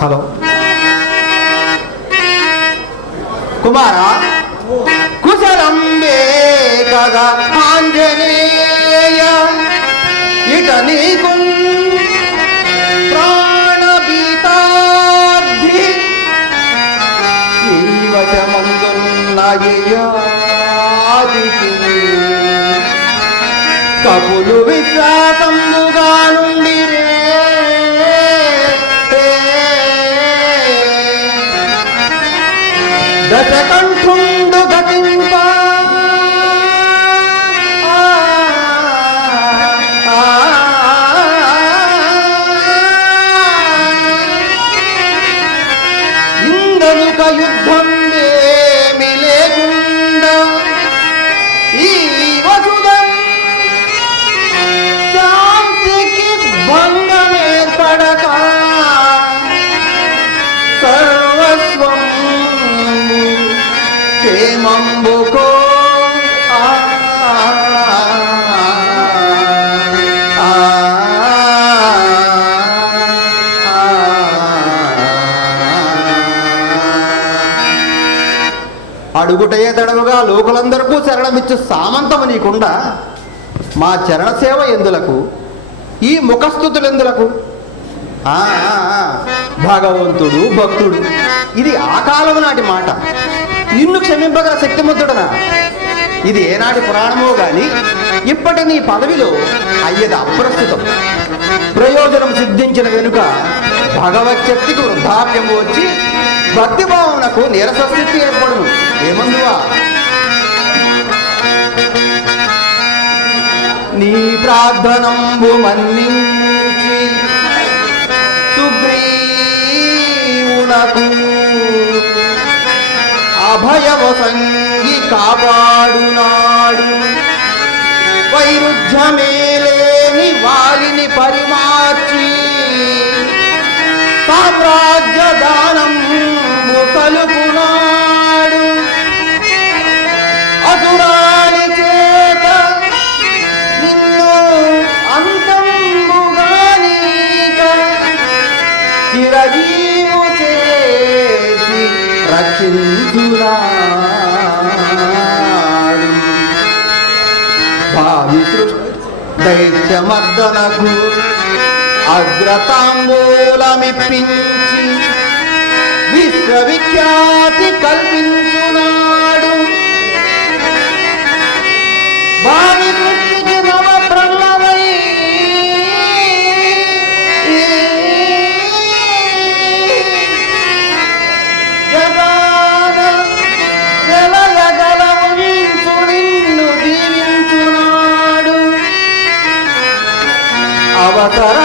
Hello. కుమార కుశలంబే కదా ఆంజనేయ ఇట అడుగుటయే తడవుగా లోకులందరకు శరణమిచ్చు సామంతము నీకుండా. మా చరణ సేవ ఎందులకు? ఈ ముఖస్థుతులెందులకు? ఆ, ఆ, ఆ, భగవంతుడు భక్తుడు. ఇది ఆ కాలం నాటి మాట. నిన్ను క్షమింపగల శక్తిమంతుడనా ఇది ఏనాటి పురాణమో గాని ఇప్పటి నీ పదవిలో అయ్యది అప్రస్తుతం. ప్రయోజనం సిద్ధించిన వెనుక భగవత్ శక్తికి వృద్ధాప్యము వచ్చి భక్తి భావనకు నీరస స్థితి ఏర్పడును. ఏమందువా? నీ ప్రార్థనంబు మన్నించి సుగ్రీవునకు అభయవసంగి కాపాడునాడు చిరజీవు చేసి రక్షించునాడు భావి దైత్యమర్దనకు అగ్రతాంబూలమిప్పించి విశ్వవిఖ్యాతి కల్పించునాడు ಅವತಾರ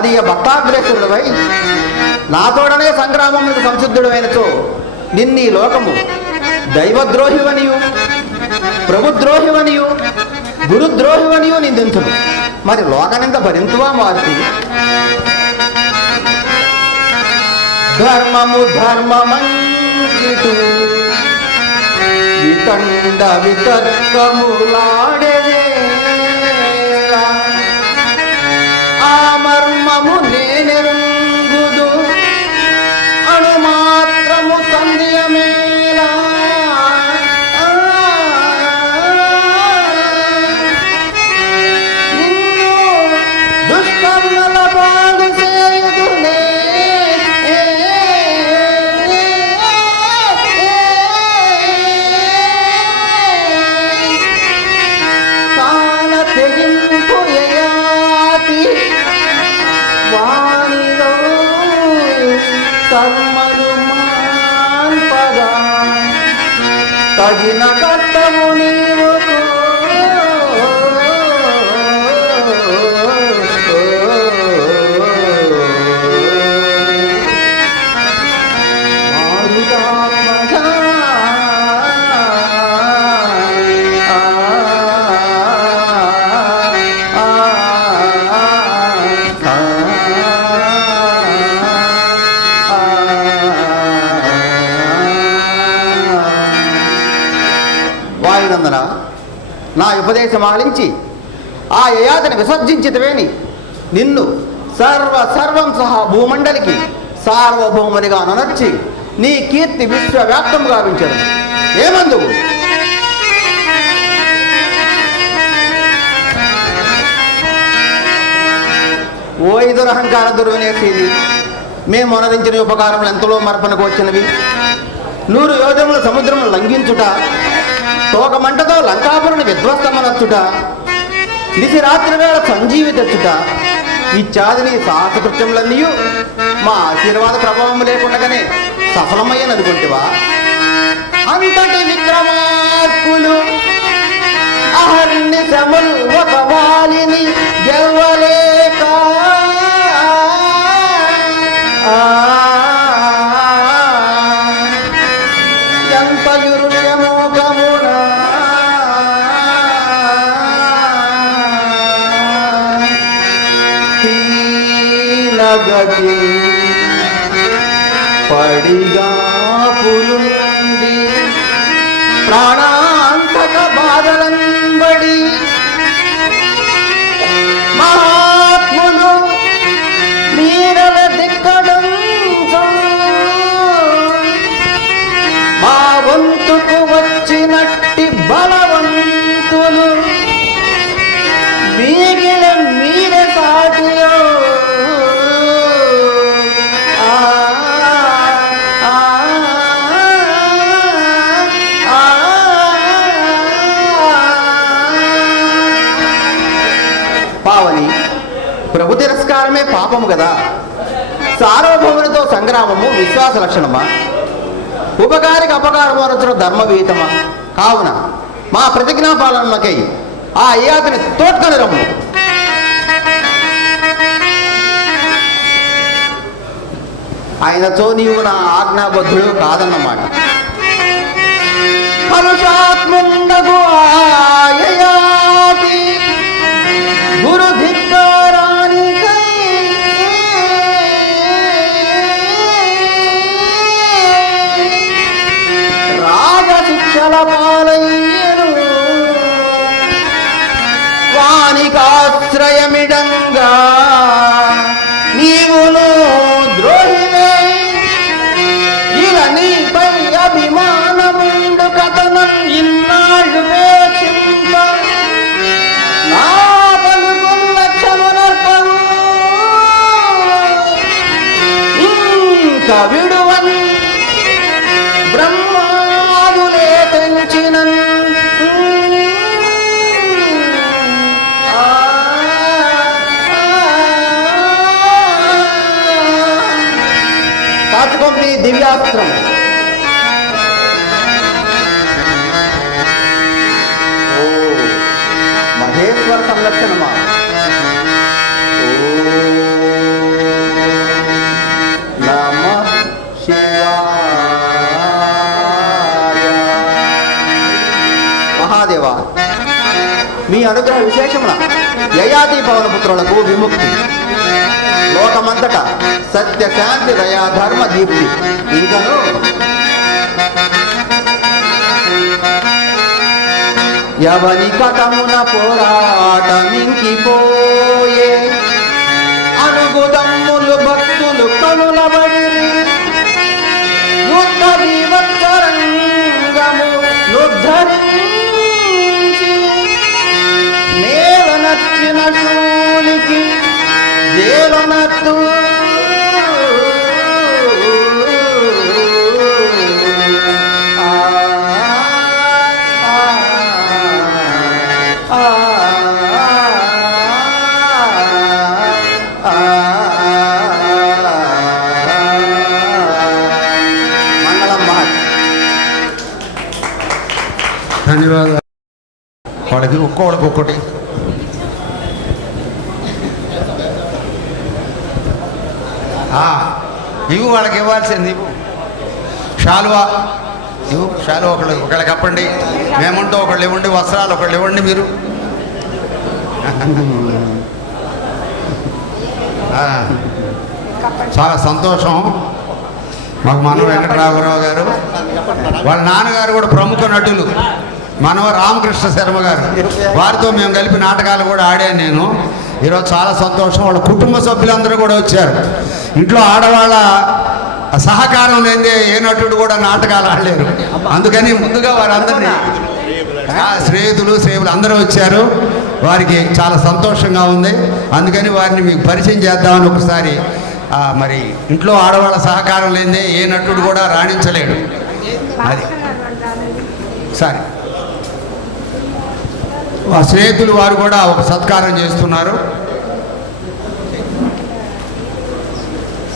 మదీయ భక్తాగ్రేసురుడవై నాతోడనే సంగ్రామములకు సంసిద్ధుడైనచో నిన్నీ లోకము దైవద్రోహివనియు ప్రభుద్రోహివనియు గురుద్రోహివనియు నిందించును. మరి లోకనింద భరింతువా మారుతి? ధర్మము ధర్మమంకిటు వితండ వితర్కములాడేలా కర్మలు తగిన కర్మ నా ఆ యయాతిని విసర్జించితవేని. నిన్ను సర్వ సర్వం సహా భూమండలికి సార్వభౌమునిగా ననర్చి నీ కీర్తి విశ్వవ్యాప్తము గావించదు ఏమందువు ఓ ఇదురహంకార దురహంకార దుర్వినేసేది మేము అనరించిన ఉపకారములు ఎంతలో మరపనకు వచ్చినవి? నూరు యోజముల సముద్రము లంఘించుట తోకమంటతో లంకాపురుని విధ్వస్తమనచ్చుట నిశి రాత్రి వేళ సంజీవి తెచ్చుట ఇత్యాదిని సాహసకృత్యములన్నీ మా ఆశీర్వాద ప్రభావం లేకుండానే సఫలమయ్యని అనుకుంటేవా అంతటి విక్రమార్కులు అహర్నిశముల్ ఒక వాలిని గెలవలేక. తీనగతి పడిగా పులుండి ప్రాణ కదా? సార్వభౌమునితో సంగ్రామము విశ్వాస లక్షణమా? ఉపకారికి అపకారము అనొచ్చిన ధర్మవీతమా? కావున మా ప్రతిజ్ఞా పాలనకై ఆ అయ్యాతని తోట్కొని రమ్ము. ఆయనతో నీవు నా ఆజ్ఞాబద్ధుడు కాదన్నమాట. కలుషాత్ముండగు ఆయయా విడువన్ బ్రహ్మాదులే తెంచినన్ ఆ, దివ్యాస్త్రం. విశేషమున యయాతి పవన పుత్రులకు విముక్తి. లోకమంతట సత్య శాంతి దయా ధర్మ దీప్తి. ఇంకను ఎవరి కథమున పోరాటమింకిపోయే అనుగుదమ్ములు భక్తులు కనులబడి అది ఒక్కోళ్ళకి ఒక్కటి ఇవి వాళ్ళకి ఇవ్వాల్సింది ఇవ్వు. షాలువా ఇవ్వు. షాలువా ఒకళ్ళు ఒకళ్ళకి కప్పండి మేముంటూ ఒకళ్ళు ఇవ్వండి వస్త్రాలు ఒకళ్ళు ఇవ్వండి మీరు. చాలా సంతోషం. మాకు మన వెంకటరాఘవరావు గారు వాళ్ళ నాన్నగారు కూడా ప్రముఖ నటులు. మనవ రామకృష్ణ శర్మ గారు. వారితో మేము కలిపి నాటకాలు కూడా ఆడాను నేను. ఈరోజు చాలా సంతోషం. వాళ్ళ కుటుంబ సభ్యులందరూ కూడా వచ్చారు. ఇంట్లో ఆడవాళ్ళ సహకారం లేదే ఏ నటుడు కూడా నాటకాలు ఆడలేరు. అందుకని ముందుగా వారందరినీ స్నేహితులు సేవలు అందరూ వచ్చారు. వారికి చాలా సంతోషంగా ఉంది. అందుకని వారిని మీకు పరిచయం చేద్దామని ఒకసారి మరి ఇంట్లో ఆడవాళ్ళ సహకారం లేదే ఏ నటుడు కూడా రాణించలేడు. అది. సరే. స్నేహితులు వారు కూడా ఒక సత్కారం చేస్తున్నారు.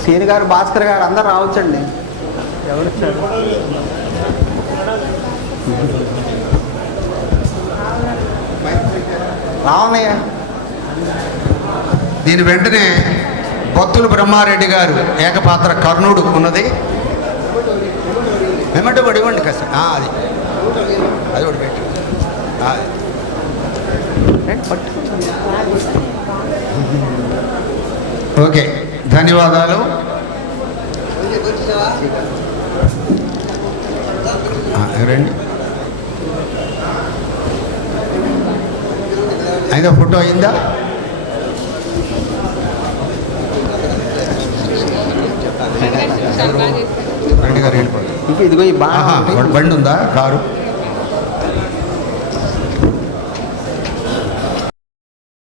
సీని గారు భాస్కర్ గారు అందరు రావచ్చండి. ఎవరు రావణయ్య దీని వెంటనే బొత్తుల బ్రహ్మారెడ్డి గారు ఏకపాత్ర కర్ణుడు ఉన్నది. వాడు ఇవ్వండి కసి అది. అది ఒకటి పెట్టు. ఆ, అది. ఓకే ధన్యవాదాలు. రండి. అయినా ఫోటో అయిందా? ఇదిగో బండి ఉందా? కారు?